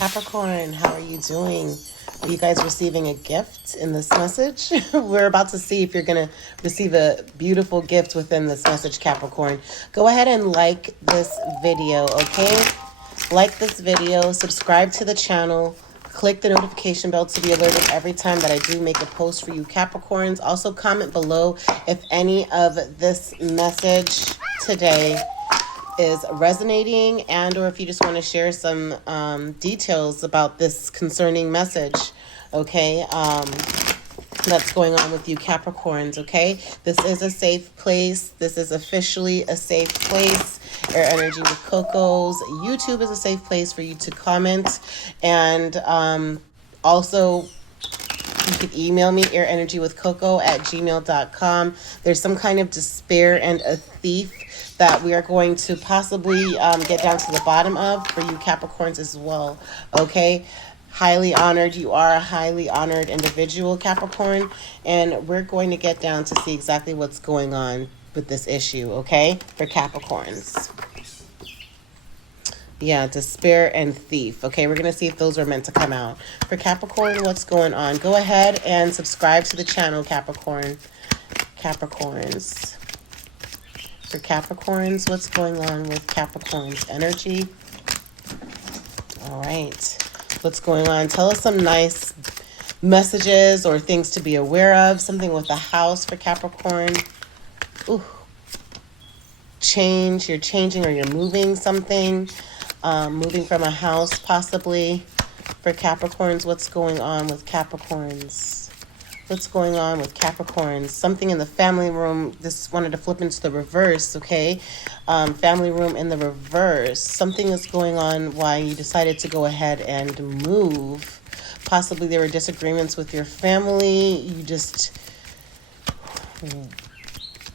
Capricorn, how are you doing? Are you guys receiving a gift in this message? We're about to see if you're going to receive a beautiful gift within this message, Capricorn. Go ahead and like this video, okay? Like this video, subscribe to the channel, click the notification bell to be alerted every time that I do make a post for you, Capricorns. Also, comment below if any of this message today is resonating, and or if you just want to share some details about this concerning message, okay, that's going on with you, Capricorns, okay? This is a safe place. This is officially a safe place. Air Energy with Coco's YouTube is a safe place for you to comment, and also you can email me, airenergywithcoco@gmail.com. There's some kind of despair and a thief that we are going to possibly get down to the bottom of for you Capricorns as well, okay? Highly honored. You are a highly honored individual, Capricorn, and we're going to get down to see exactly what's going on with this issue, okay, for Capricorns. Yeah, despair and thief. Okay, we're going to see if those are meant to come out. For Capricorn, what's going on? Go ahead and subscribe to the channel, Capricorn. Capricorns. For Capricorns, what's going on with Capricorn's energy? All right. What's going on? Tell us some nice messages or things to be aware of. Something with the house for Capricorn. Ooh. Change. You're changing or you're moving something. Moving from a house, possibly. For Capricorns, what's going on with Capricorns? What's going on with Capricorns? Something in the family room. This wanted to flip into the reverse, okay? Family room in the reverse. Something is going on why you decided to go ahead and move. Possibly there were disagreements with your family.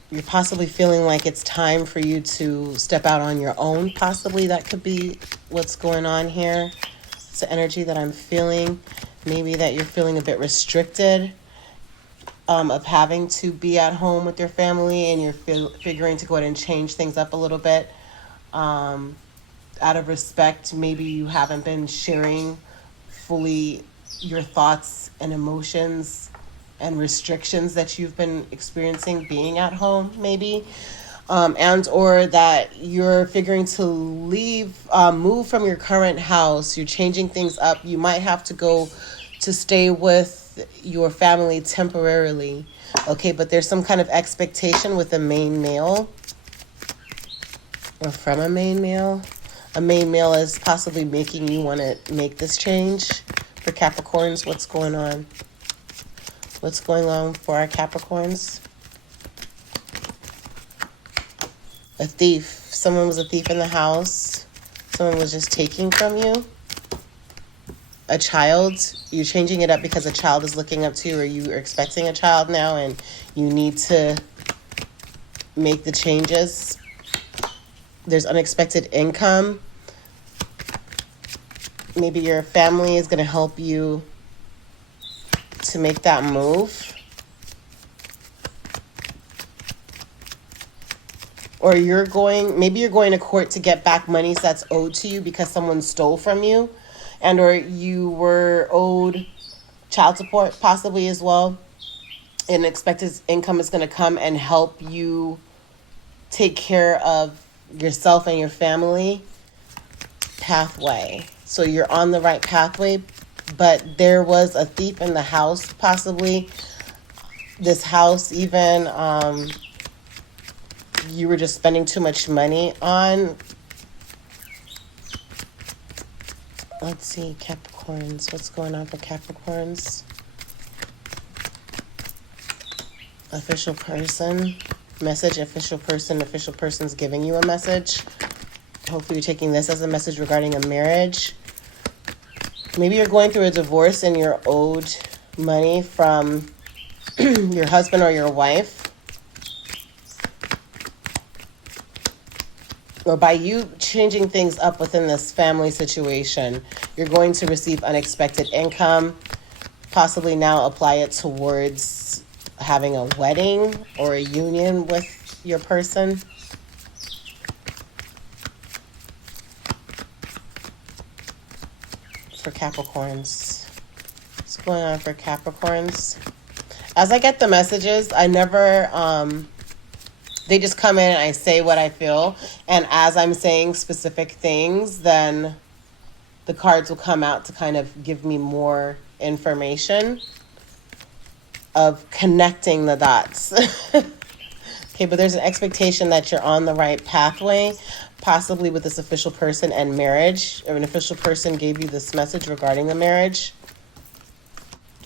You're possibly feeling like it's time for you to step out on your own. Possibly that could be what's going on here. It's the energy that I'm feeling. Maybe that you're feeling a bit restricted of having to be at home with your family, and you're figuring to go ahead and change things up a little bit. Out of respect, maybe you haven't been sharing fully your thoughts and emotions and restrictions that you've been experiencing being at home, maybe. And or that you're figuring to move from your current house. You're changing things up. You might have to go to stay with your family temporarily, okay? But there's some kind of expectation with a main male or from a main male. A main male is possibly making you want to make this change. For Capricorns, what's going on? What's going on for our Capricorns? A thief. Someone was a thief in the house. Someone was just taking from you. A child. You're changing it up because a child is looking up to you, or you are expecting a child now and you need to make the changes. There's unexpected income. Maybe your family is going to help you to make that move. Or maybe you're going to court to get back monies that's owed to you because someone stole from you, and or you were owed child support possibly as well. And expected income is going to come and help you take care of yourself and your family. Pathway. So you're on the right pathway, but there was a thief in the house, possibly. This house, even, you were just spending too much money on. Let's see, Capricorns. What's going on for Capricorns? Official person. Message, official person. Official person's giving you a message. Hopefully you're taking this as a message regarding a marriage. Maybe you're going through a divorce and you're owed money from your husband or your wife. Or by you changing things up within this family situation, you're going to receive unexpected income. Possibly now apply it towards having a wedding or a union with your person. for Capricorns? What's going on for Capricorns? As I get the messages, I never, they just come in and I say what I feel. And as I'm saying specific things, then the cards will come out to kind of give me more information of connecting the dots. Okay, but there's an expectation that you're on the right pathway, possibly with this official person and marriage. Or an official person gave you this message regarding the marriage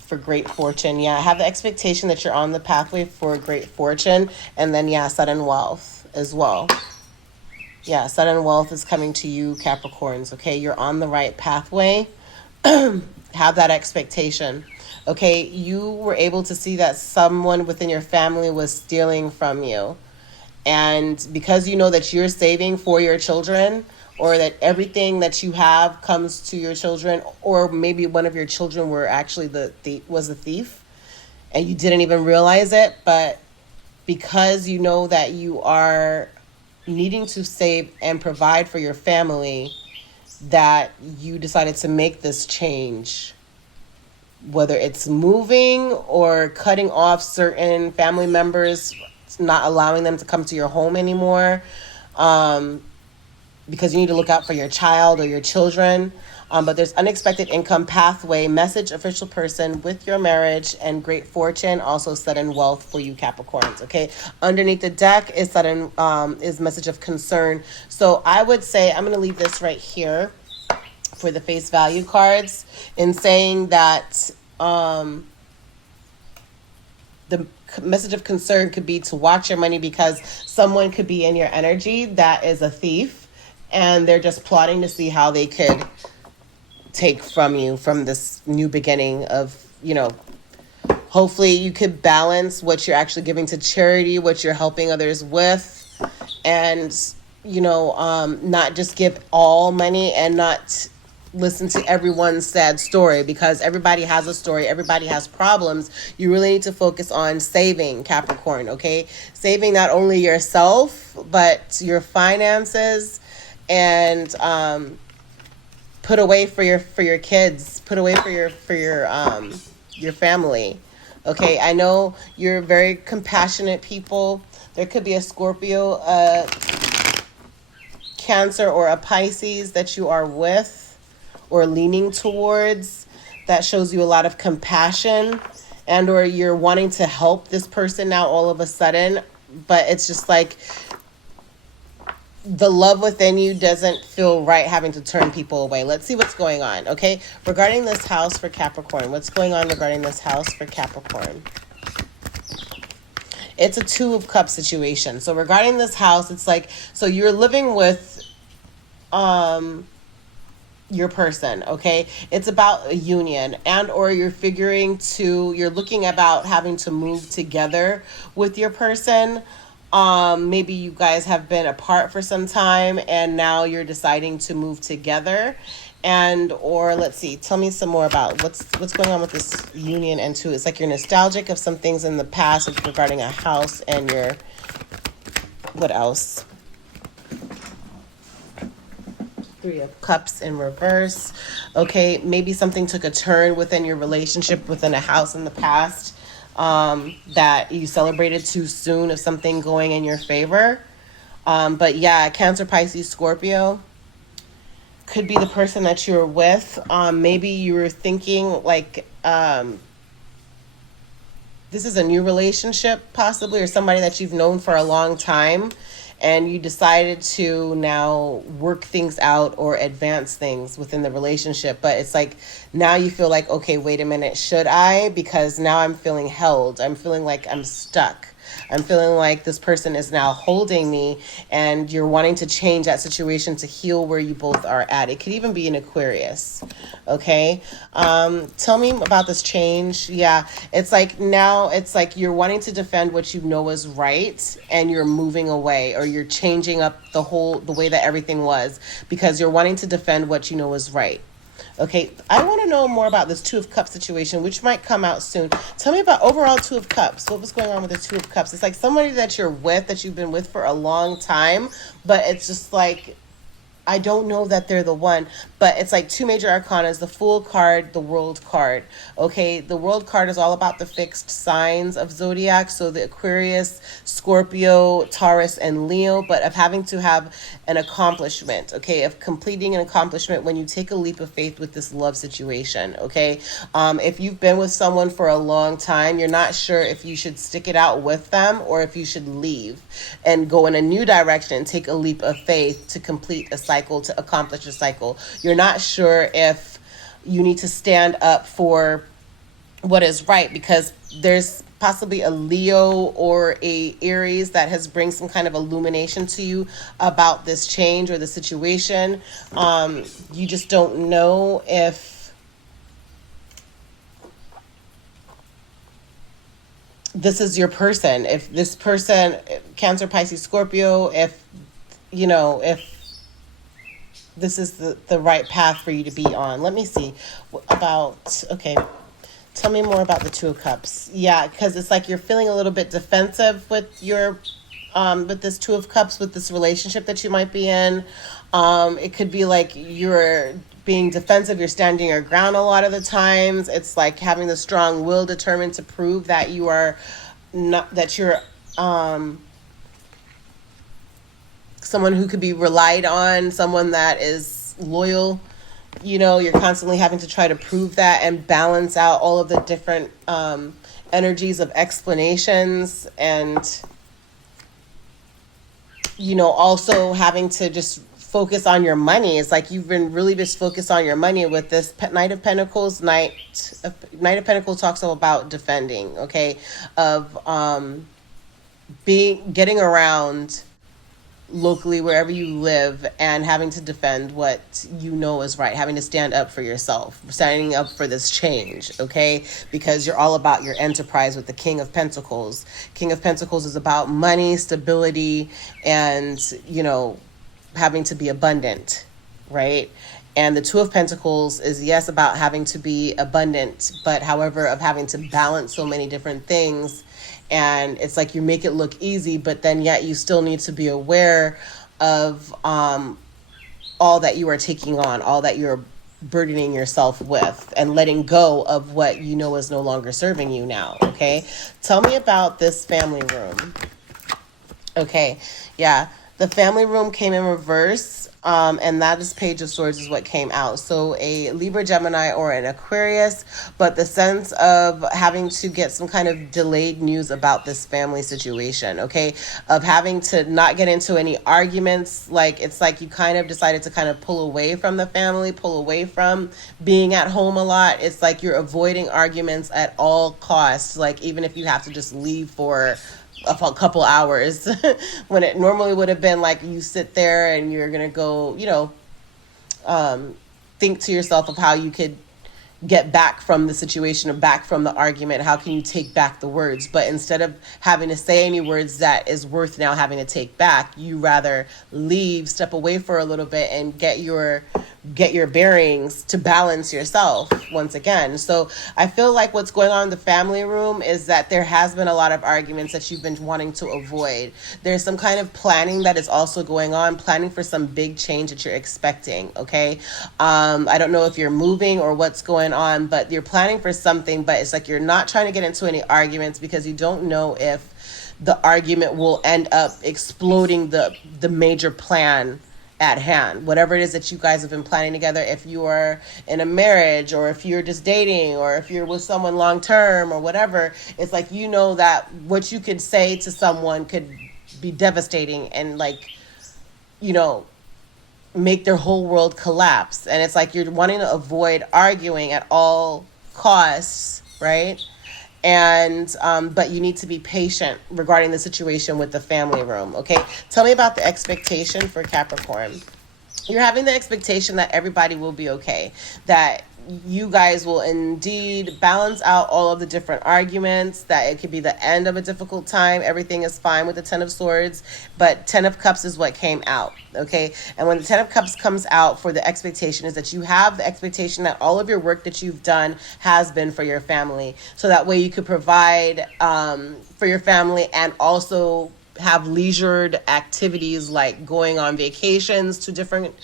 for great fortune. Yeah, I have the expectation that you're on the pathway for great fortune. And then, yeah, sudden wealth as well. Yeah, sudden wealth is coming to you, Capricorns. Okay, you're on the right pathway. Have that expectation. Okay, you were able to see that someone within your family was stealing from you. And because you know that you're saving for your children, or that everything that you have comes to your children, or maybe one of your children were actually was a thief and you didn't even realize it, but because you know that you are needing to save and provide for your family, that you decided to make this change. Whether it's moving or cutting off certain family members, not allowing them to come to your home anymore, because you need to look out for your child or your children. But there's unexpected income pathway, message, official person with your marriage, and great fortune, also sudden wealth for you Capricorns. Okay, underneath the deck is sudden is message of concern. So I would say I'm going to leave this right here for the face value cards, in saying that the message of concern could be to watch your money, because someone could be in your energy that is a thief, and they're just plotting to see how they could take from you from this new beginning of, hopefully you could balance what you're actually giving to charity, what you're helping others with, and, not just give all money and not listen to everyone's sad story, because everybody has a story. Everybody has problems. You really need to focus on saving, Capricorn, okay? Saving not only yourself, but your finances, and put away for your kids, put away for your family. Okay, I know you're very compassionate people. There could be a Scorpio, Cancer, or a Pisces that you are with or leaning towards, that shows you a lot of compassion, and or you're wanting to help this person now all of a sudden, but it's just like the love within you doesn't feel right having to turn people away. Let's see what's going on, okay? Regarding this house for Capricorn, what's going on regarding this house for Capricorn? It's a Two of Cups situation. So regarding this house, it's like, so you're living with your person, okay? It's about a union, and or you're looking about having to move together with your person. Maybe you guys have been apart for some time and now you're deciding to move together. And or let's see, tell me some more about what's going on with this union. And two, it's like you're nostalgic of some things in the past regarding a house, and what else? Three of Cups in reverse. Okay, maybe something took a turn within your relationship within a house in the past, that you celebrated too soon of something going in your favor. But yeah, Cancer, Pisces, Scorpio could be the person that you're with. Maybe you were thinking like, this is a new relationship possibly, or somebody that you've known for a long time, and you decided to now work things out or advance things within the relationship. But it's like now you feel like, okay, wait a minute, should I? Because now I'm feeling held. I'm feeling like I'm stuck. I'm feeling like this person is now holding me, and you're wanting to change that situation to heal where you both are at. It could even be an Aquarius. Okay. Tell me about this change. Yeah. It's like now it's like you're wanting to defend what you know is right, and you're moving away, or you're changing up the way that everything was, because you're wanting to defend what you know is right. Okay, I want to know more about this Two of Cups situation, which might come out soon. Tell me about overall Two of Cups. What was going on with the Two of Cups? It's like somebody that you're with, that you've been with for a long time, but it's just like I don't know that they're the one, but it's like two major arcanas, the Fool card, the World card. Okay, the World card is all about the fixed signs of zodiac, so the Aquarius, Scorpio, Taurus, and Leo, but of having to have an accomplishment, okay, of completing an accomplishment when you take a leap of faith with this love situation, okay? If you've been with someone for a long time, you're not sure if you should stick it out with them or if you should leave and go in a new direction and take a leap of faith to complete a cycle, to accomplish a cycle. You're not sure if you need to stand up for what is right, because there's possibly a Leo or a Aries that has bring some kind of illumination to you about this change or the situation. You just don't know if this is your person, if this person, Cancer, Pisces, Scorpio, if if this is the right path for you to be on. Let me see about, okay, tell me more about the Two of Cups. Yeah, because it's like you're feeling a little bit defensive with your with this Two of Cups, with this relationship that you might be in. It could be like you're being defensive, you're standing your ground a lot of the times. It's like having the strong will, determined to prove that you are not, that you're someone who could be relied on, someone that is loyal. You're constantly having to try to prove that and balance out all of the different energies of explanations, and also having to just focus on your money. It's like you've been really just focused on your money with this Knight of Pentacles. Knight of Pentacles talks about defending, okay, of getting around locally wherever you live and having to defend what is right, having to stand up for yourself, standing up for this change, okay? Because you're all about your enterprise with the King of Pentacles. King of Pentacles is about money, stability, and having to be abundant, right? And the Two of Pentacles is, yes, about having to be abundant, but however, of having to balance so many different things. And it's like you make it look easy, but then yet you still need to be aware of all that you are taking on, all that you're burdening yourself with, and letting go of what is no longer serving you now, okay? Tell me about this family room. Okay, yeah. The family room came in reverse, and that is Page of Swords is what came out. So a Libra, Gemini, or an Aquarius, but the sense of having to get some kind of delayed news about this family situation, okay? Of having to not get into any arguments. Like, it's like you kind of decided to kind of pull away from the family, pull away from being at home a lot. It's like you're avoiding arguments at all costs. Like, even if you have to just leave for a couple hours when it normally would have been like you sit there and you're gonna go think to yourself of how you could get back from the situation or back from the argument. How can you take back the words? But instead of having to say any words that is worth now having to take back, you rather leave, step away for a little bit, and get your bearings to balance yourself once again. So I feel like what's going on in the family room is that there has been a lot of arguments that you've been wanting to avoid. There's some kind of planning that is also going on, planning for some big change that you're expecting, okay? I don't know if you're moving or what's going on, but you're planning for something, but it's like you're not trying to get into any arguments because you don't know if the argument will end up exploding the major plan at hand, whatever it is that you guys have been planning together. If you are in a marriage, or if you're just dating, or if you're with someone long term, or whatever, it's like that what you could say to someone could be devastating and make their whole world collapse. And it's like you're wanting to avoid arguing at all costs, right? And but you need to be patient regarding the situation with the family room, okay? Tell me about the expectation for Capricorn. You're having the expectation that everybody will be okay, that you guys will indeed balance out all of the different arguments, that it could be the end of a difficult time. Everything is fine with the Ten of Swords, but Ten of Cups is what came out, okay? And when the Ten of Cups comes out for the expectation, is that you have the expectation that all of your work that you've done has been for your family. So that way you could provide for your family and also have leisured activities like going on vacations to different,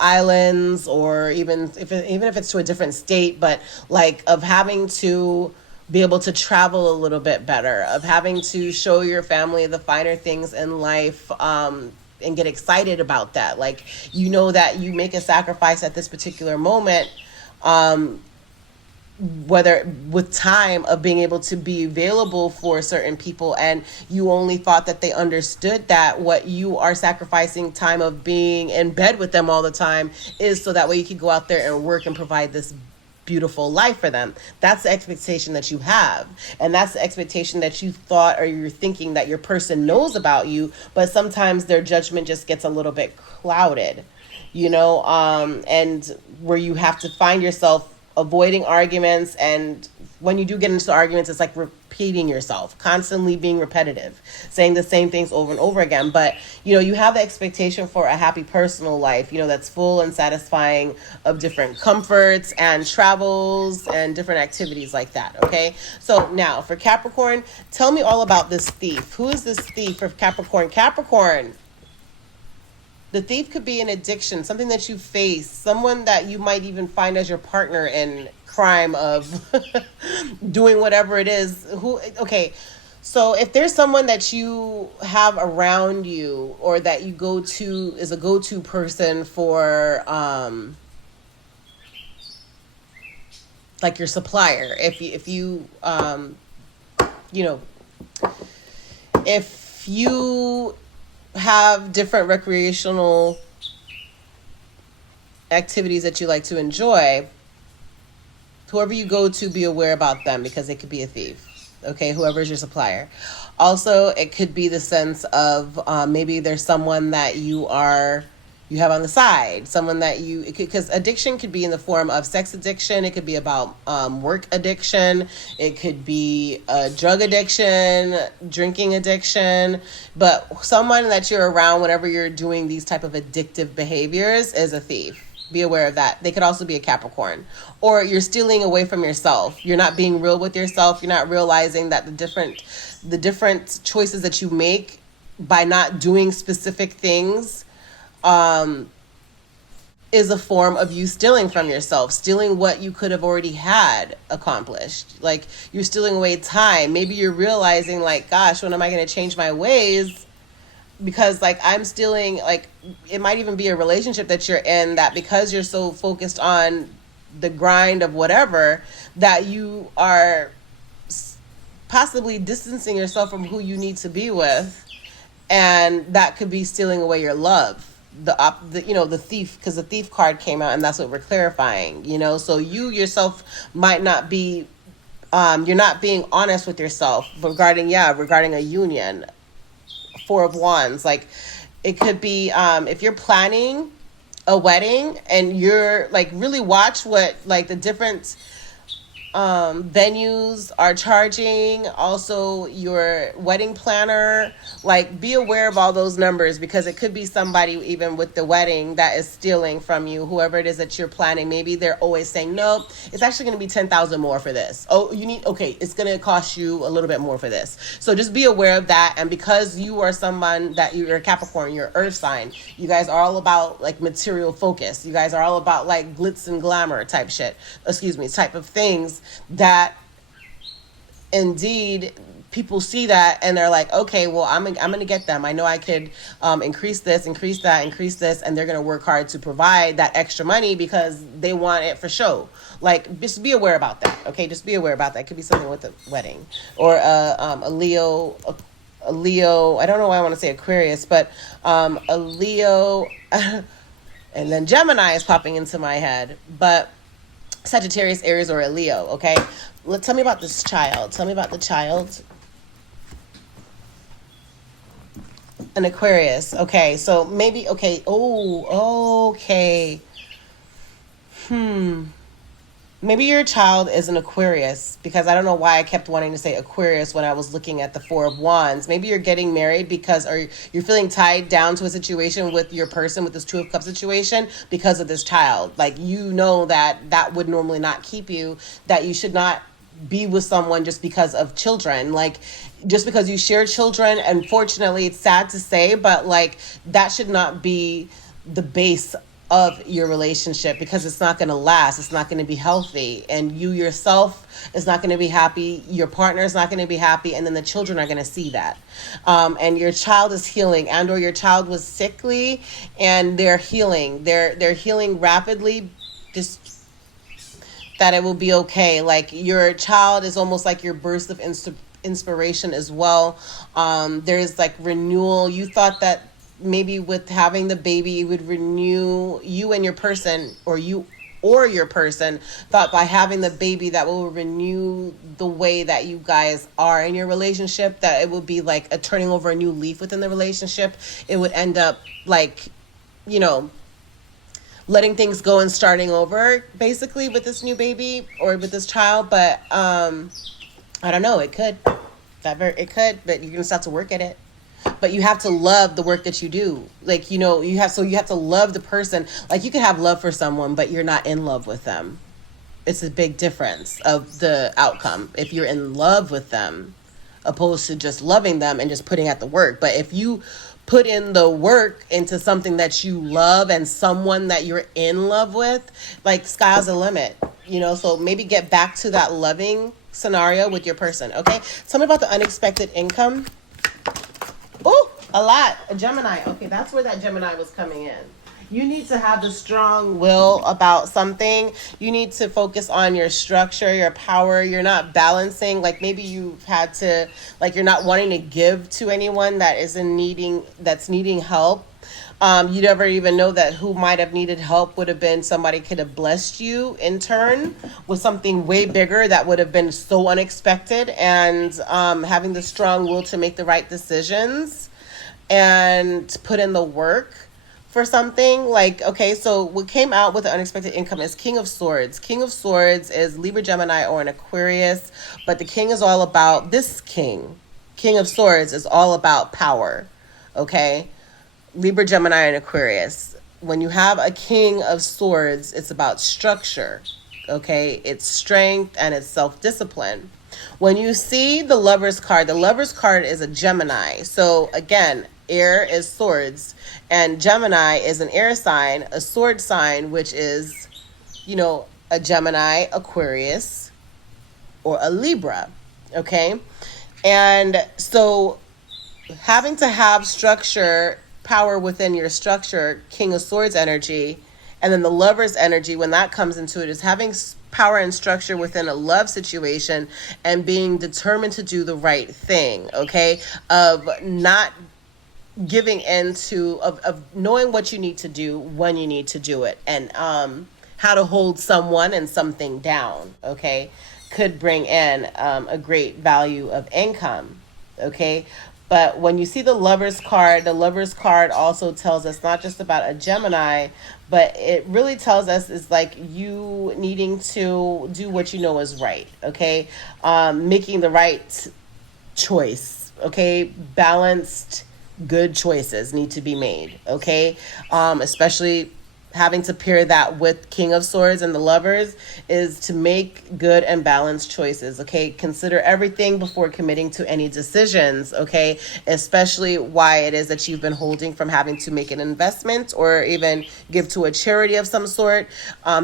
islands, or even if it's to a different state, but like of having to be able to travel a little bit better, of having to show your family the finer things in life, and get excited about that. Like, that you make a sacrifice at this particular moment, whether with time, of being able to be available for certain people, and you only thought that they understood that what you are sacrificing time of being in bed with them all the time is so that way you can go out there and work and provide this beautiful life for them. That's the expectation that you have, and that's the expectation that you thought, or you're thinking that your person knows about you, but sometimes their judgment just gets a little bit clouded, and where you have to find yourself avoiding arguments. And when you do get into arguments, it's like repeating yourself, constantly being repetitive, saying the same things over and over again. But you have the expectation for a happy personal life, that's full and satisfying of different comforts and travels and different activities like that. Okay, so now for Capricorn, tell me all about this thief. Who is this thief for Capricorn? The thief could be an addiction, something that you face, someone that you might even find as your partner in crime of doing whatever it is. Okay, so if there's someone that you have around you, or that you go to, is a go-to person for, like your supplier, if you have different recreational activities that you like to enjoy, whoever you go to, be aware about them, because they could be a thief. Okay, whoever is your supplier. Also, it could be the sense of maybe there's someone that you have on the side, someone that because addiction could be in the form of sex addiction. It could be about work addiction. It could be drug addiction, drinking addiction. But someone that you're around whenever you're doing these type of addictive behaviors is a thief. Be aware of that. They could also be a Capricorn. Or you're stealing away from yourself. You're not being real with yourself. You're not realizing that the different choices that you make by not doing specific things is a form of you stealing from yourself, stealing what you could have already had accomplished. Like, you're stealing away time. Maybe you're realizing, like, gosh, when am I going to change my ways? Because, like, I'm stealing, like, it might even be a relationship that you're in, that because you're so focused on the grind of whatever, that you are possibly distancing yourself from who you need to be with. And that could be stealing away your love. The thief, because the thief card came out, and that's what we're clarifying, so you yourself might not be, you're not being honest with yourself regarding a union. Four of Wands, like, it could be, if you're planning a wedding and you're like, really watch what, like, the different venues are charging, also your wedding planner, like, be aware of all those numbers, because it could be somebody even with the wedding that is stealing from you, whoever it is that you're planning. Maybe they're always saying, no, it's actually going to be 10,000 more for this. Oh, it's going to cost you a little bit more for this. So just be aware of that. And because you are someone that you're a Capricorn, you're earth sign, you guys are all about, like, material focus. You guys are all about, like, glitz and glamour type of things, that indeed people see that and they're like, okay, well, I'm gonna get them. I know I could increase this, increase that, increase this, and they're gonna work hard to provide that extra money because they want it for show. Like, just be aware about that. Okay, just be aware about that. It could be something with the wedding, or a Leo. I don't know why I want to say Aquarius, but a Leo, and then Gemini is popping into my head, but Sagittarius, Aries, or a Leo. Okay, tell me about this child. Tell me about the child. An Aquarius. Okay, so maybe, okay. Oh, okay. Maybe your child is an Aquarius, because I don't know why I kept wanting to say Aquarius when I was looking at the Four of Wands. Maybe you're getting married or you're feeling tied down to a situation with your person, with this Two of Cups situation, because of this child. Like, that would normally not keep you, that you should not be with someone just because of children. Like, just because you share children, unfortunately, it's sad to say, but like, that should not be the base of your relationship, because it's not going to last. It's not going to be healthy. And you yourself is not going to be happy. Your partner is not going to be happy. And then the children are going to see that. And your child is healing, and or your child was sickly and they're healing. They're healing rapidly. Just that it will be okay. Like, your child is almost like your burst of inspiration as well. There's like renewal. You thought that maybe with having the baby, it would renew you and your person, or you or your person thought by having the baby that will renew the way that you guys are in your relationship, that it would be like a turning over a new leaf within the relationship. It would end up like, you know, letting things go and starting over basically with this new baby or with this child. But I don't know, it could, it could, but you're gonna have to work at it. But you have to love the work that you do. Like, you know, you have to love the person. Like, you can have love for someone, but you're not in love with them. It's a big difference of the outcome if you're in love with them, opposed to just loving them and just putting out the work. But if you put in the work into something that you love and someone that you're in love with, like, sky's the limit, you know. So maybe get back to that loving scenario with your person. Okay, tell me about the unexpected income. Oh, a lot. A Gemini. Okay, that's where that Gemini was coming in. You need to have the strong will about something. You need to focus on your structure, your power. You're not balancing. Like, maybe you've had to, like, you're not wanting to give to anyone that's needing help. You never even know that who might have needed help would have been somebody could have blessed you in turn with something way bigger that would have been so unexpected. And having the strong will to make the right decisions and put in the work for something. Like, okay, so what came out with the unexpected income is King of Swords. King of Swords is Libra, Gemini, or an Aquarius, but the king is all about this king. King of Swords is all about power, okay? Libra, Gemini, and Aquarius. When you have a King of Swords, it's about structure, okay? It's strength and it's self-discipline. When you see the Lover's card is a Gemini. So again, air is swords, and Gemini is an air sign, a sword sign, which is, you know, a Gemini, Aquarius, or a Libra, okay? And so having to have structure, power within your structure, King of Swords energy, and then the Lover's energy, when that comes into it, is having power and structure within a love situation and being determined to do the right thing, okay? Of not giving into, of knowing what you need to do when you need to do it, and how to hold someone and something down, okay? Could bring in a great value of income, okay? But when you see the Lover's card also tells us not just about a Gemini, but it really tells us is like you needing to do what you know is right, okay? Making the right choice, okay? Balanced, good choices need to be made, okay? Especially having to pair that with King of Swords and the Lovers is to make good and balanced choices, okay? Consider everything before committing to any decisions, okay? Especially why it is that you've been holding from having to make an investment or even give to a charity of some sort,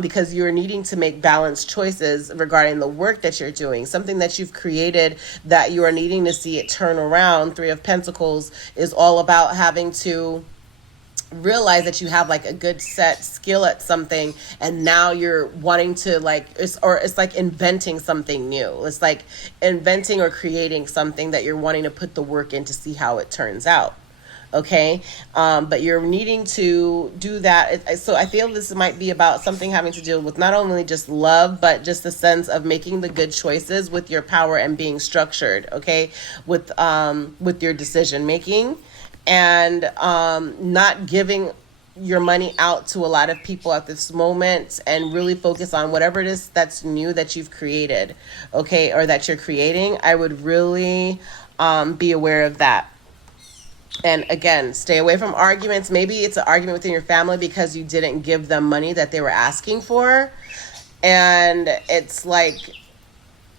because you're needing to make balanced choices regarding the work that you're doing, something that you've created that you are needing to see it turn around. Three of Pentacles is all about having to realize that you have like a good set skill at something, and now you're wanting to like it's like inventing something new. It's like inventing or creating something that you're wanting to put the work in to see how it turns out, okay? But you're needing to do that. So I feel this might be about something having to deal with not only just love, but just the sense of making the good choices with your power and being structured, okay? With your decision making, and not giving your money out to a lot of people at this moment, and really focus on whatever it is that's new that you've created, okay, or that you're creating. I would really be aware of that. And again, stay away from arguments. Maybe it's an argument within your family because you didn't give them money that they were asking for, and it's like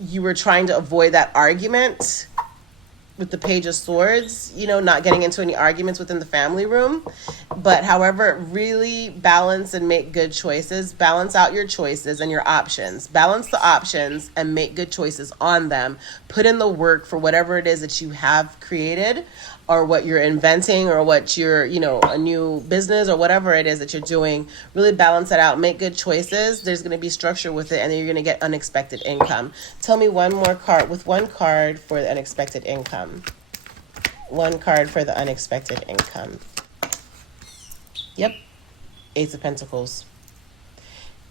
you were trying to avoid that argument with the Page of Swords, you know, not getting into any arguments within the family room. But however, really balance and make good choices. Balance out your choices and your options. Balance the options and make good choices on them. Put in the work for whatever it is that you have created, or what you're inventing, or what you're, you know, a new business or whatever it is that you're doing. Really balance that out. Make good choices. There's going to be structure with it, and then you're going to get unexpected income. Tell me one more card, with one card for the unexpected income. One card for the unexpected income. Yep. Ace of Pentacles.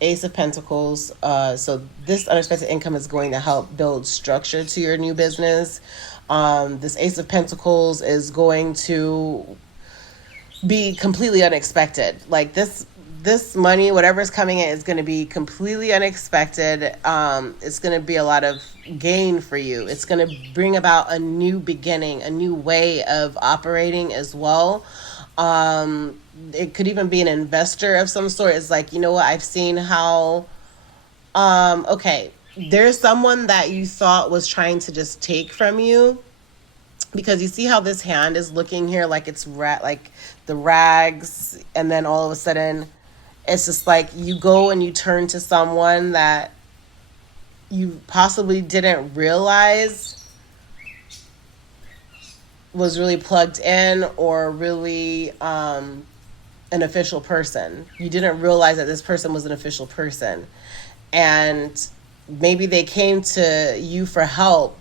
Ace of Pentacles. So this unexpected income is going to help build structure to your new business. This Ace of Pentacles is going to be completely unexpected. Like this money, whatever's coming in, is going to be completely unexpected. It's going to be a lot of gain for you. It's going to bring about a new beginning, a new way of operating as well. It could even be an investor of some sort. It's like, you know what, I've seen how, okay, there's someone that you thought was trying to just take from you, because you see how this hand is looking here, like it's like the rags, and then all of a sudden it's just like you go and you turn to someone that you possibly didn't realize was really plugged in, or really an official person. You didn't realize that this person was an official person, and maybe they came to you for help.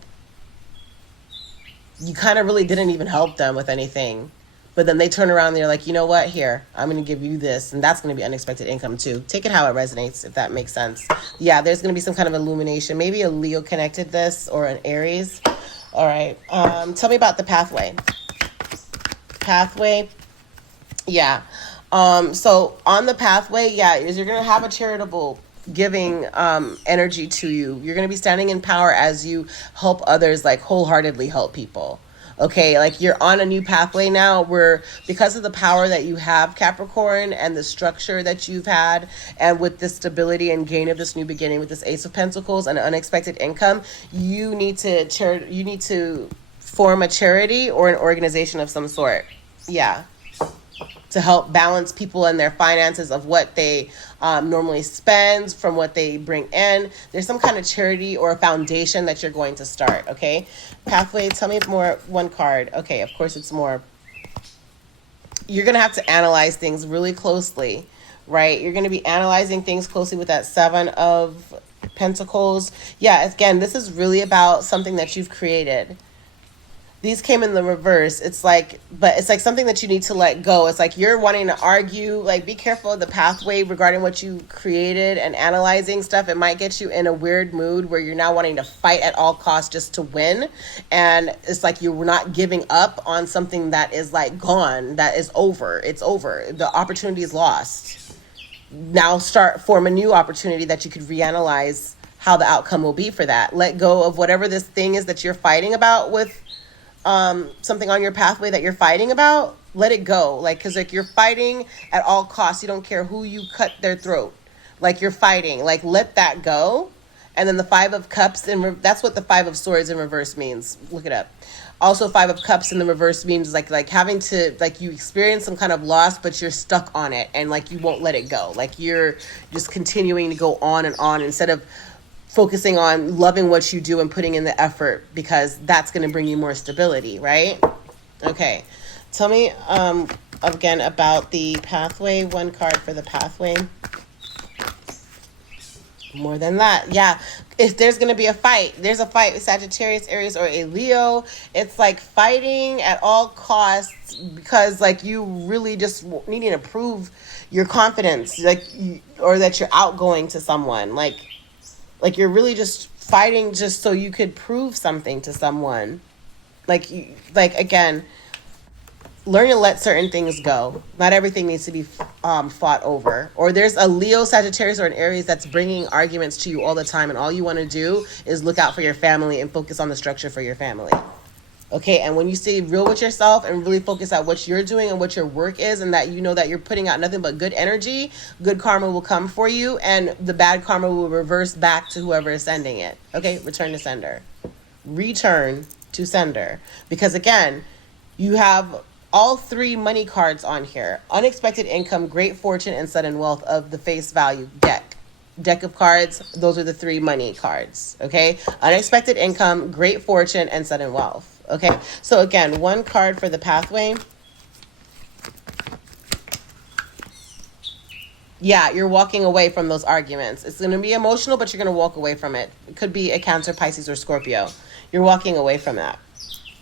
You kind of really didn't even help them with anything, but then they turn around and they're like, you know what, here, I'm going to give you this, and that's going to be unexpected income too. Take it how it resonates, if that makes sense. Yeah, there's going to be some kind of illumination. Maybe a Leo connected this, or an Aries. All right. Tell me about the pathway. Pathway. Yeah. So on the pathway, yeah, is you're going to have a charitable giving energy to you. You're going to be standing in power as you help others, like wholeheartedly help people. Okay, like you're on a new pathway now where, because of the power that you have, Capricorn, and the structure that you've had, and with the stability and gain of this new beginning with this Ace of Pentacles and unexpected income, you need to form a charity or an organization of some sort. Yeah. To help balance people and their finances of what they normally spend from what they bring in. There's some kind of charity or a foundation that you're going to start, okay? Pathway, tell me more. One card. Okay, of course it's more. You're going to have to analyze things really closely, right? You're going to be analyzing things closely with that Seven of Pentacles. Yeah, again, this is really about something that you've created. These came in the reverse. It's like, but it's like something that you need to let go. It's like you're wanting to argue, like be careful of the pathway regarding what you created and analyzing stuff. It might get you in a weird mood where you're now wanting to fight at all costs just to win. And it's like you're not giving up on something that is like gone, that is over. It's over. The opportunity is lost. Now form a new opportunity that you could reanalyze how the outcome will be for that. Let go of whatever this thing is that you're fighting about with something on your pathway that you're fighting about. Let it go. Like, because like you're fighting at all costs. You don't care who you cut their throat. Like you're fighting. Like let that go. And then the Five of Cups, that's what the Five of Swords in reverse means. Look it up. Also, Five of Cups in the reverse means like having to, like you experience some kind of loss, but you're stuck on it and like you won't let it go. Like you're just continuing to go on and on instead of focusing on loving what you do and putting in the effort, because that's going to bring you more stability, right? Okay. Tell me again about the pathway. One card for the pathway. More than that. Yeah. If there's going to be a fight, there's a fight with Sagittarius, Aries, or a Leo. It's like fighting at all costs because like you really just needing to prove your confidence, like or that you're outgoing to someone. Like you're really just fighting just so you could prove something to someone. Like again, learn to let certain things go. Not everything needs to be fought over. Or there's a Leo, Sagittarius, or an Aries that's bringing arguments to you all the time, and all you want to do is look out for your family and focus on the structure for your family. Okay, and when you stay real with yourself and really focus on what you're doing and what your work is, and that you know that you're putting out nothing but good energy, good karma will come for you, and the bad karma will reverse back to whoever is sending it. Okay, return to sender. Return to sender. Because again, you have all three money cards on here: unexpected income, great fortune, and sudden wealth of the face value deck of cards. Those are the three money cards. Okay, unexpected income, great fortune, and sudden wealth. Okay, so again, one card for the pathway. Yeah, you're walking away from those arguments. It's going to be emotional, but you're going to walk away from it. It could be a Cancer, Pisces, or Scorpio. You're walking away from that.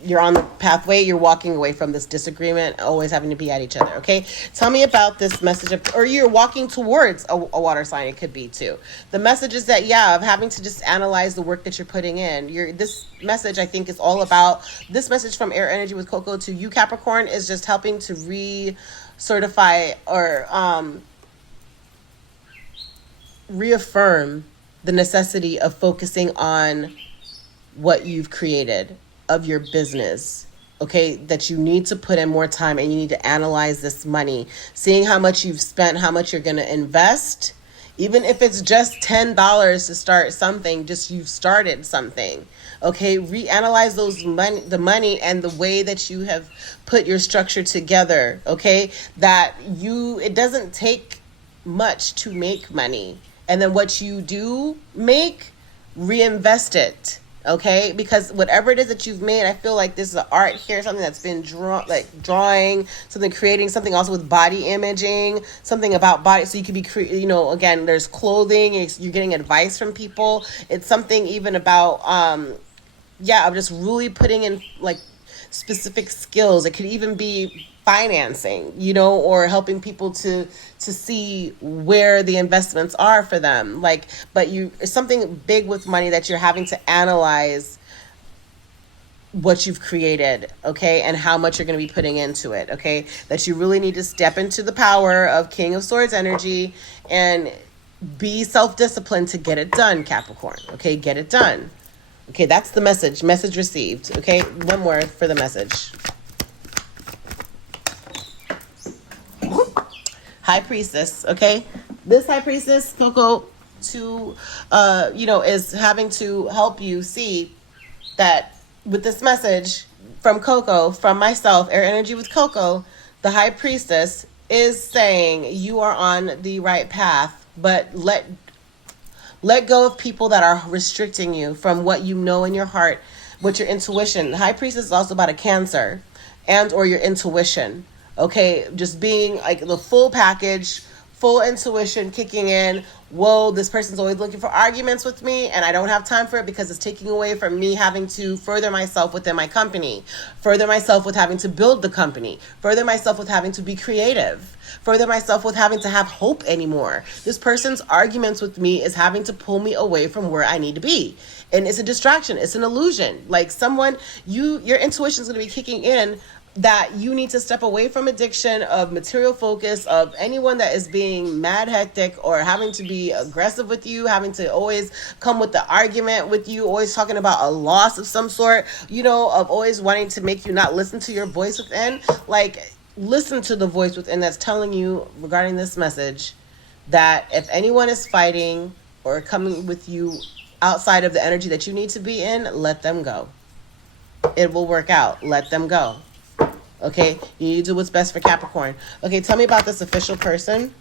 You're on the pathway. You're walking away from this disagreement, always having to be at each other. Okay, tell me about this message or you're walking towards a water sign. It could be too. The message is that, yeah, of having to just analyze the work that you're putting in. This message, I think, is all about, this message from Air Energy with Coco to you, Capricorn, is just helping to re-certify or reaffirm the necessity of focusing on what you've created, of your business. Okay, that you need to put in more time and you need to analyze this money, seeing how much you've spent, how much you're going to invest, even if it's just $10 to start something. Just you've started something. Okay, reanalyze the money and the way that you have put your structure together. Okay, that it doesn't take much to make money, and then what you do make, reinvest it. Okay, because whatever it is that you've made, I feel like this is an art here, something that's been drawing, something, creating something, also with body imaging, something about body. So you could be, again, there's clothing, you're getting advice from people. It's something even about, I'm just really putting in like specific skills. It could even be financing, or helping people to see where the investments are for them. But it's something big with money that you're having to analyze what you've created, okay, and how much you're going to be putting into it, okay, that you really need to step into the power of King of Swords energy and be self-disciplined to get it done, Capricorn, okay, get it done. Okay, that's the message received. Okay, one more for the message. High Priestess, okay? This High Priestess, Coco, is having to help you see that with this message from Coco, from myself, Air Energy with Coco, the High Priestess is saying you are on the right path, but let go of people that are restricting you from what you know in your heart, with your intuition. The High Priestess is also about a Cancer and or your intuition. Okay, just being like the full package, full intuition kicking in. Whoa, this person's always looking for arguments with me and I don't have time for it because it's taking away from me having to further myself within my company, further myself with having to build the company, further myself with having to be creative, further myself with having to have hope anymore. This person's arguments with me is having to pull me away from where I need to be. And it's a distraction. It's an illusion. Like your intuition is going to be kicking in that you need to step away from addiction, of material focus, of anyone that is being mad hectic or having to be aggressive with you, having to always come with the argument with you, always talking about a loss of some sort, of always wanting to make you not listen to your voice within. Like, listen to the voice within that's telling you regarding this message that if anyone is fighting or coming with you outside of the energy that you need to be in, let them go. It will work out. Let them go. Okay, you need to do what's best for Capricorn. Okay, tell me about this official person.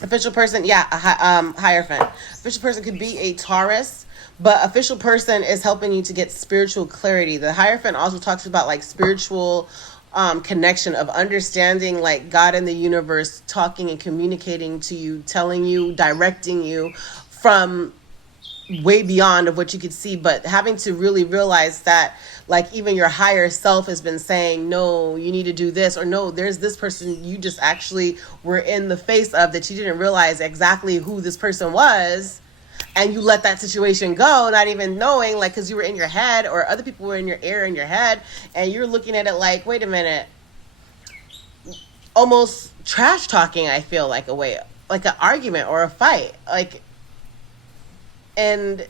Official person, Hierophant. Official person could be a Taurus, but official person is helping you to get spiritual clarity. The Hierophant also talks about like spiritual connection, of understanding like God and the universe talking and communicating to you, telling you, directing you from way beyond of what you could see, but having to really realize that like even your higher self has been saying, no, you need to do this, or no, there's this person you just actually were in the face of that you didn't realize exactly who this person was, and you let that situation go, not even knowing, like, because you were in your head, or other people were in your ear, in your head, and you're looking at it like, wait a minute, almost trash talking, I feel like, a way, like an argument or a fight, like, and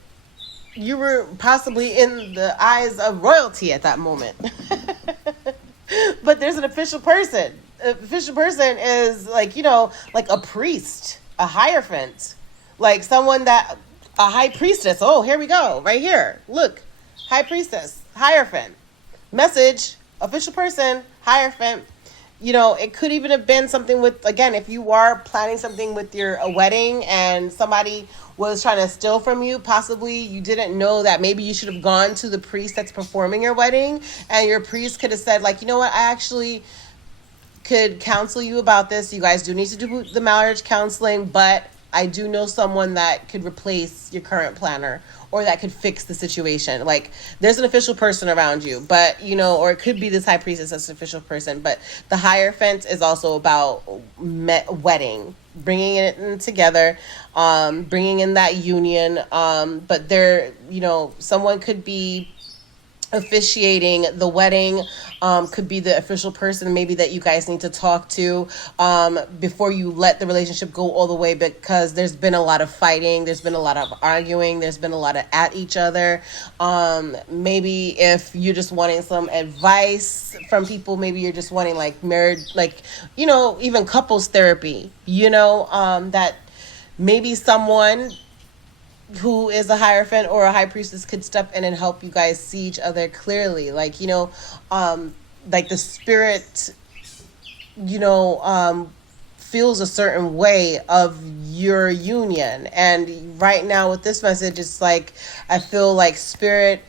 you were possibly in the eyes of royalty at that moment. But there's an official person. An official person is like, like a priest, a hierophant, like someone that, a high priestess. Oh, here we go. Right here. Look, high priestess, hierophant. Message, official person, hierophant. It could even have been something with, again, if you are planning something with a wedding and somebody was trying to steal from you, possibly you didn't know that maybe you should have gone to the priest that's performing your wedding, and your priest could have said, like, you know what, I actually could counsel you about this. You guys do need to do the marriage counseling, but I do know someone that could replace your current planner or that could fix the situation. Like, there's an official person around you, but, or it could be this high priestess as an official person, but the Hierophant is also about wedding, bringing it in together, bringing in that union. But there, someone could be officiating the wedding, could be the official person maybe that you guys need to talk to before you let the relationship go all the way, because there's been a lot of fighting, there's been a lot of arguing, there's been a lot of at each other. Maybe if you're just wanting some advice from people, maybe you're just wanting like marriage, like, even couples therapy, that maybe someone who is a hierophant or a high priestess could step in and help you guys see each other clearly. Like, like the spirit, feels a certain way of your union. And right now with this message, it's like, I feel like spirit,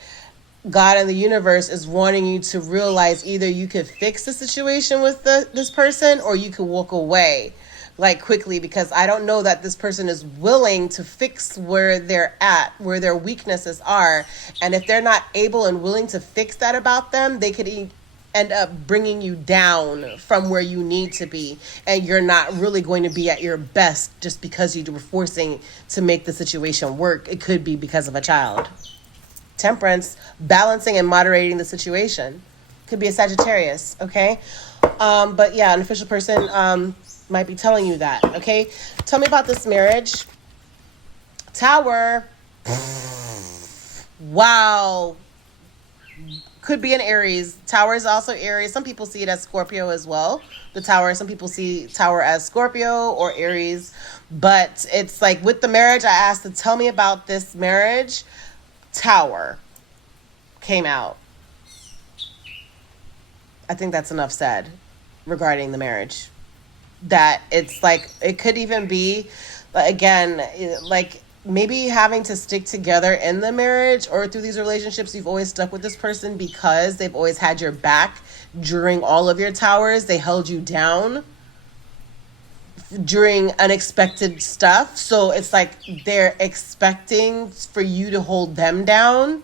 God and the universe is wanting you to realize either you could fix the situation with this person, or you could walk away like quickly, because I don't know that this person is willing to fix where they're at, where their weaknesses are. And if they're not able and willing to fix that about them, they could end up bringing you down from where you need to be. And you're not really going to be at your best just because you were forcing to make the situation work. It could be because of a child. Temperance, balancing and moderating the situation. Could be a Sagittarius, okay? But yeah, an official person might be telling you that, okay? Tell me about this marriage. Tower. Wow. Could be an Aries. Tower is also Aries. Some people see it as Scorpio as well. The Tower, some people see Tower as Scorpio or Aries. But it's like with the marriage, I asked to tell me about this marriage. Tower came out. I think that's enough said regarding the marriage. That it's like, it could even be, again, like maybe having to stick together in the marriage or through these relationships. You've always stuck with this person because they've always had your back during all of your towers. They held you down during unexpected stuff. So it's like they're expecting for you to hold them down.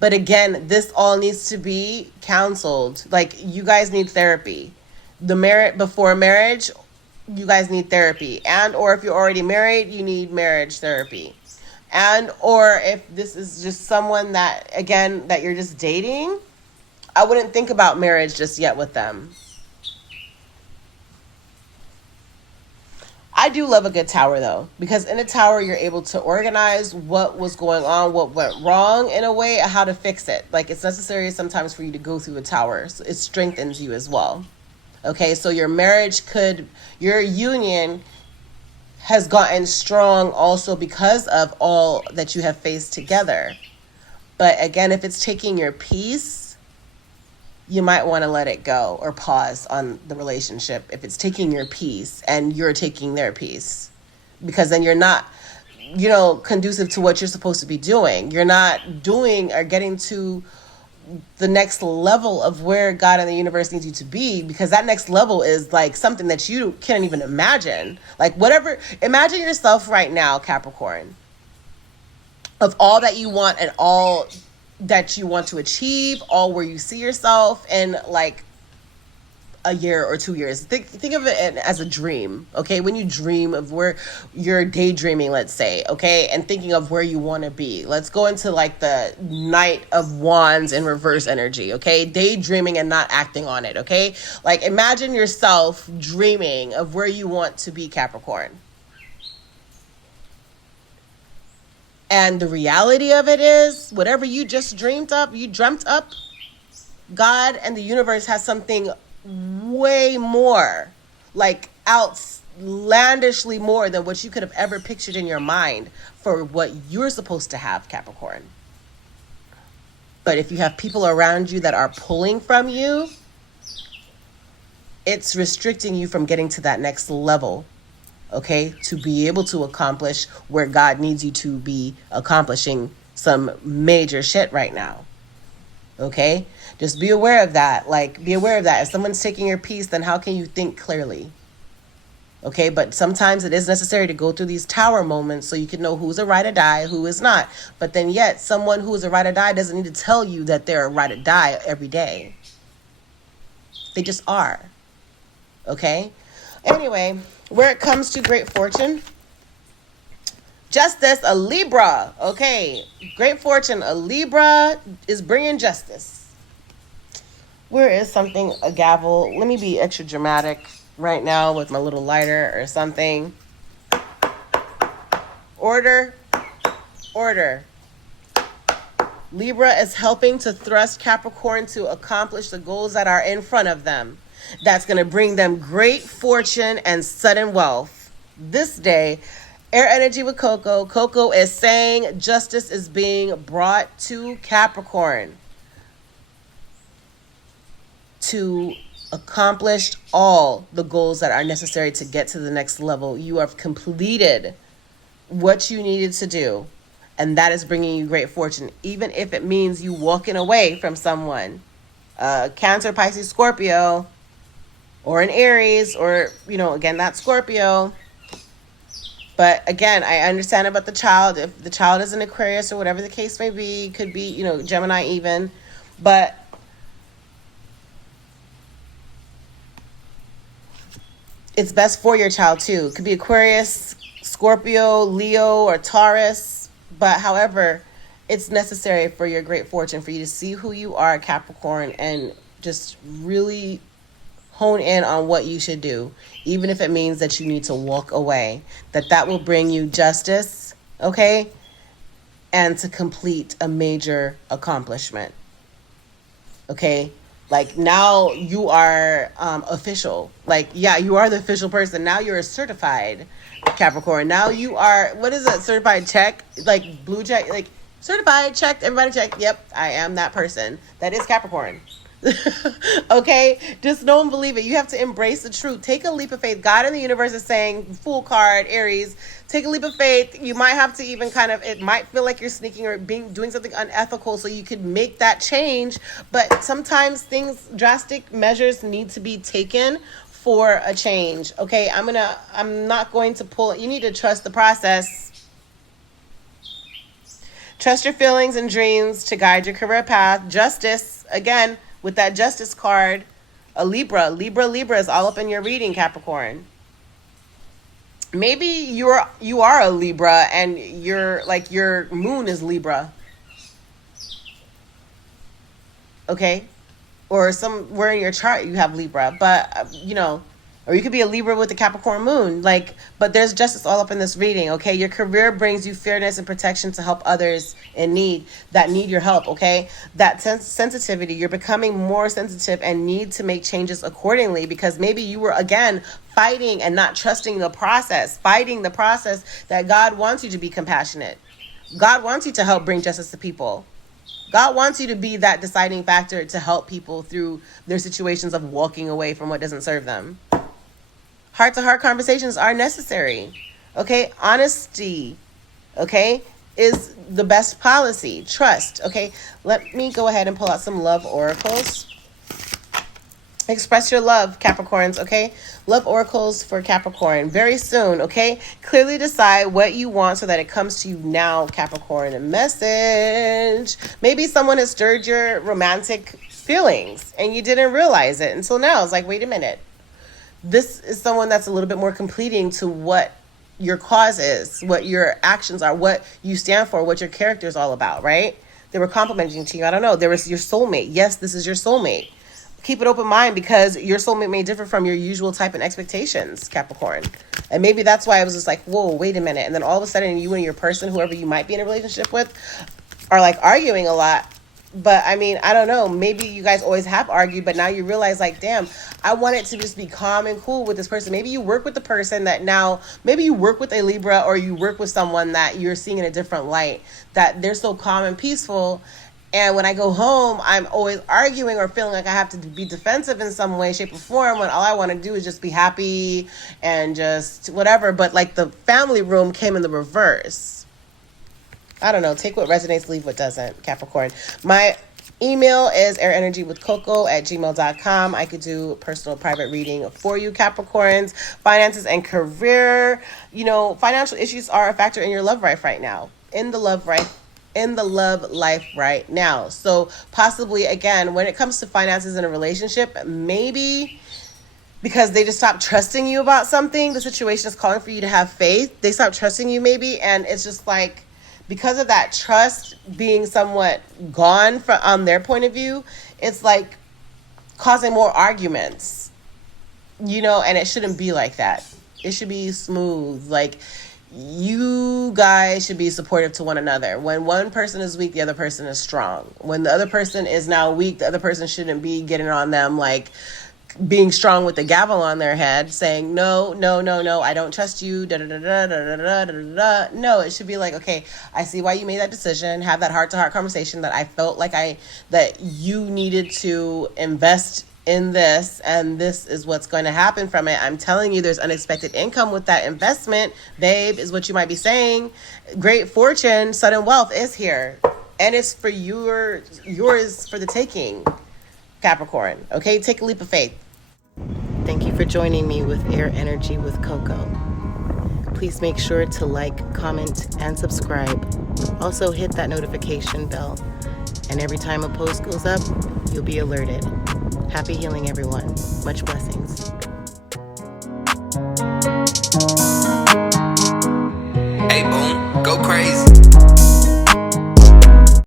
But again, this all needs to be counseled. Like, you guys need therapy. Before marriage, you guys need therapy. And or if you're already married, you need marriage therapy. And or if this is just someone that, again, that you're just dating, I wouldn't think about marriage just yet with them. I do love a good tower though, because in a tower you're able to organize what was going on, what went wrong in a way, how to fix it. Like, it's necessary sometimes for you to go through a tower. So it strengthens you as well. Okay, so your union has gotten strong also because of all that you have faced together. But again, if it's taking your peace, you might want to let it go or pause on the relationship if it's taking your peace and you're taking their peace. Because then you're not, conducive to what you're supposed to be doing. You're not doing or getting to the next level of where God and the universe needs you to be, because that next level is like something that you can't even imagine. Like, whatever, imagine yourself right now, Capricorn, of all that you want and all that you want to achieve, all where you see yourself in like a year or 2 years. Think of it as a dream, okay? When you dream of where you're daydreaming, let's say, okay, and thinking of where you want to be. Let's go into like the Knight of Wands in reverse energy, okay? Daydreaming and not acting on it, okay? Like, imagine yourself dreaming of where you want to be, Capricorn. And the reality of it is, whatever you just dreamed up, you dreamt up, God and the universe has something way more, like outlandishly more than what you could have ever pictured in your mind for what you're supposed to have, Capricorn. But if you have people around you that are pulling from you, it's restricting you from getting to that next level, okay? To be able to accomplish where God needs you to be accomplishing some major shit right now, okay? Just be aware of that. Like, be aware of that. If someone's taking your peace, then how can you think clearly? Okay, but sometimes it is necessary to go through these tower moments so you can know who's a ride or die, who is not. But then yet, someone who is a ride or die doesn't need to tell you that they're a ride or die every day. They just are. Okay? Anyway, where it comes to great fortune, justice, a Libra. Okay, great fortune, a Libra is bringing justice. Where is something, a gavel? Let me be extra dramatic right now with my little lighter or something. Order, order. Libra is helping to thrust Capricorn to accomplish the goals that are in front of them. That's going to bring them great fortune and sudden wealth. This day, air energy with Coco. Coco is saying justice is being brought to Capricorn to accomplish all the goals that are necessary to get to the next level. You have completed what you needed to do, and that is bringing you great fortune, even if it means you walking away from someone. Cancer, Pisces, Scorpio, or an Aries, or, you know, again, not Scorpio. But again, I understand about the child. If the child is an Aquarius or whatever the case may be, could be, you know, Gemini even. But it's best for your child too. It could be Aquarius, Scorpio, Leo, or Taurus. But however, it's necessary for your great fortune for you to see who you are, Capricorn, and just really hone in on what you should do, even if it means that you need to walk away. That will bring you justice, okay? And to complete a major accomplishment, okay? Like, now you are official. Like, yeah, you are the official person. Now you're a certified Capricorn. Now you are, what is it? Certified check? Like, blue check? Like, certified, checked, everybody checked. Yep, I am that person. That is Capricorn. Okay? Just know and believe it. You have to embrace the truth. Take a leap of faith. God in the universe is saying, Fool card, Aries, take a leap of faith. You might have to even kind of, it might feel like you're sneaking or doing something unethical so you could make that change. But sometimes drastic measures need to be taken for a change. Okay? I'm not going to pull, you need to trust the process. Trust your feelings and dreams to guide your career path. Justice, again, with that justice card, a Libra is all up in your reading, Capricorn. Maybe you are a Libra and your moon is Libra. Okay? Or somewhere in your chart you have Libra, but or you could be a Libra with the Capricorn moon. But there's justice all up in this reading, okay? Your career brings you fairness and protection to help others in need that need your help, okay? That sensitivity, you're becoming more sensitive and need to make changes accordingly, because maybe you were, again, fighting and not trusting the process, fighting the process that God wants you to be compassionate. God wants you to help bring justice to people. God wants you to be that deciding factor to help people through their situations of walking away from what doesn't serve them. Heart-to-heart conversations are necessary, okay? Honesty, okay, is the best policy. Trust, okay? Let me go ahead and pull out some love oracles. Express your love, Capricorns, okay? Love oracles for Capricorn very soon, okay? Clearly decide what you want so that it comes to you now, Capricorn. A message. Maybe someone has stirred your romantic feelings and you didn't realize it until now. It's like, wait a minute. This is someone that's a little bit more completing to what your cause is, what your actions are, what you stand for, what your character is all about, right? They were complimenting to you. I don't know. There was your soulmate. Yes, this is your soulmate. keep an open mind, because your soulmate may differ from your usual type and expectations, Capricorn. And maybe that's why I was just like, whoa, wait a minute. And then all of a sudden you and your person, whoever you might be in a relationship with, are like arguing a lot. But I mean, I don't know. Maybe you guys always have argued, but now you realize, like, damn, I want it to just be calm and cool with this person. Maybe you work with the person that now, maybe you work with a Libra, or you work with someone that you're seeing in a different light, that they're so calm and peaceful. And when I go home, I'm always arguing or feeling like I have to be defensive in some way, shape, or form, when all I want to do is just be happy and just whatever. But like the family room came in the reverse. I don't know. Take what resonates, leave what doesn't, Capricorn. My email is airenergywithcoco@gmail.com. I could do personal private reading for you, Capricorns. Finances and career. You know, financial issues are a factor in your love life right now. In the love life right now. So possibly, again, when it comes to finances in a relationship, maybe because they just stopped trusting you about something, the situation is calling for you to have faith. They stopped trusting you maybe, and it's just like, because of that trust being somewhat gone on their point of view, it's like causing more arguments, you know, and it shouldn't be like that. It should be smooth. Like, you guys should be supportive to one another. When one person is weak, the other person is strong. When the other person is now weak, the other person shouldn't be getting on them, like being strong with the gavel on their head, saying, no, I don't trust you, da da da da da da da da. No, it should be like, okay, I see why you made that decision. Have that heart-to-heart conversation that I felt like that you needed to invest in this, and this is what's going to happen from it. I'm telling you, there's unexpected income with that investment, babe, is what you might be saying. Great fortune, sudden wealth is here, and it's for yours for the taking, Capricorn. Okay, take a leap of faith. Thank you for joining me with Air Energy with Coco. Please make sure to like, comment, and subscribe. Also hit that notification bell, and every time a post goes up, you'll be alerted. Happy healing, everyone. Much blessings. Hey, boom, go crazy.